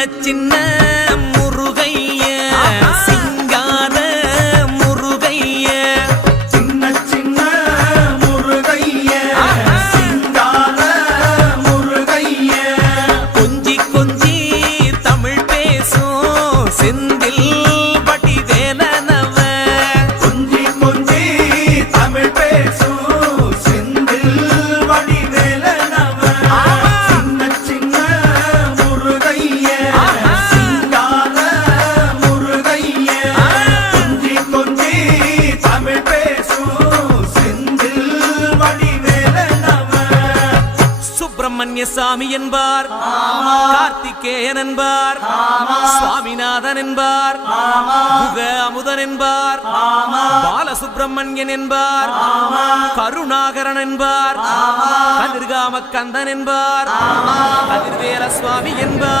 சின்ன முருகைய சிங்கார முருகைய சின்ன சின்ன முருகைய சிங்கார முருகைய கொஞ்சி கொஞ்சி தமிழ் பேசும் செந்தில் வடிவேலனவ கொஞ்சி கொஞ்சி தமிழ் பேசும் செந்தில் வடிவேலனவ சின்ன சின்ன முருகைய சிங்கார முருகைய கொஞ்சி கொஞ்சி தமிழ் பேசும் செந்தில் வடிவேலனவ சுப்பிரமணிய சாமி என்பார், கார்த்திகேயன் என்பார், சுவாமிநாதன் என்பார், முக அமுதன் என்பார், பாலசுப்பிரமணியன் என்பார், கருணாகரன் என்பார், கதிர்காம கந்தன் என்பார், கதிர்வேல சுவாமி என்பார்.